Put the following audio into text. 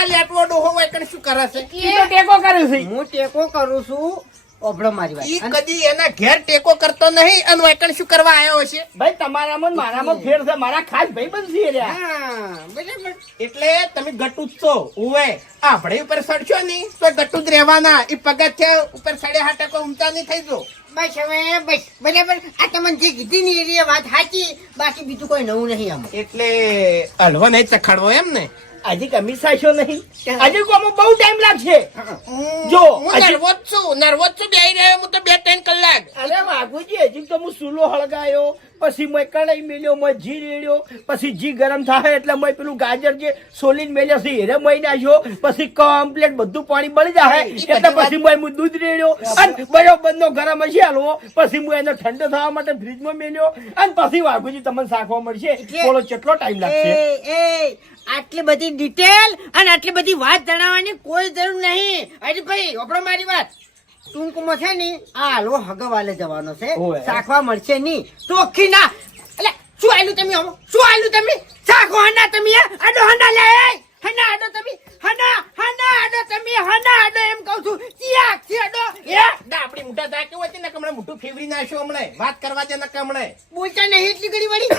આ લેટવો ડોહો હોય કણ શું કરે છે? ઈ તો ટેકો કરું છું. હું ટેકો કરું છું. ઓભળો મારી વાત. ઈ કદી એના ઘેર ટેકો કરતો નહીં અને વાયકણ શું કરવા આવ્યો છે? ભાઈ તમારામાં ને મારામાં ફેર છે. મારા ખાસ ભાઈબંધ છે રહ્યા. હા, બરાબર. એટલે તમે ગટુ જ છો. ઉવે આપણે ઉપર સડશો ની તો ગટુ જ રહેવાના. ઈ પગથિયા ઉપર સડે હાટે કોઈ ઊંચા નહીં થઈ જો. બસ હવે બસ બરાબર. આ તમને જે કીધી ને એ વાત સાચી. બાકી બીજું કોઈ નવું નહીં આમાં. એટલે હલવો નહીં ચખાડવો એમ ને? આજે કમી સાચો નહીં. આજે કોમાં બહુ ટાઈમ લાગશે. જો, હું હજી- નર્વસ છું બેહી રહ્યો હું તો 2-3 કલાક. અરે વાઘુજી હજી તો હું સૂલો હળગાયો, પછી મેં કઢાઈ મેલ્યો, મેં ઘી રેડ્યો, પછી ઘી ગરમ થાય એટલે મેં પેલું ગાજર જે સોલીને મેલ્યો છે એને મેં નાખ્યો, પછી કમ્પ્લેટ બધું પાણી બળી જાય એટલે પછી મેં દૂધ રેડ્યો અને બરોબર નો ગરમ હશે હલવો, પછી હું એને ઠંડો થવા માટે ફ્રીજમાં મેલ્યો અને પછી વાઘુજી તમને શાકવા મળશે. બોલો કેટલો ટાઈમ લાગશે? એ આટલી બધી ડિટેલ અને આટલી બધી વાત જણાવવાની કોઈ જરૂર નહીં. અરે ભાઈ ઓપડો મારી વાત. ટૂંકમાં છે ને આ હલવો હગવાલે જવાનો છે. ઓય. શાકવા મળશે નહીં. ચોખ્ખી ના. એટલે શું આલ્યું તમે આમાં? શું આલ્યું તમે? શાકો હના તમે આડો હના લે. હના આડો તમે. હના આડો તમે. હના આડો એમ કહું છું. ચિયા ચિયાડો. આપડી મોટા થાય કેવું હતી ને હમણાં મોટું ફેવરી નાખ્યો હમણાં વાત કરવા દે ને હમણાં બોલતા નહીં એટલી ઘડી વળી.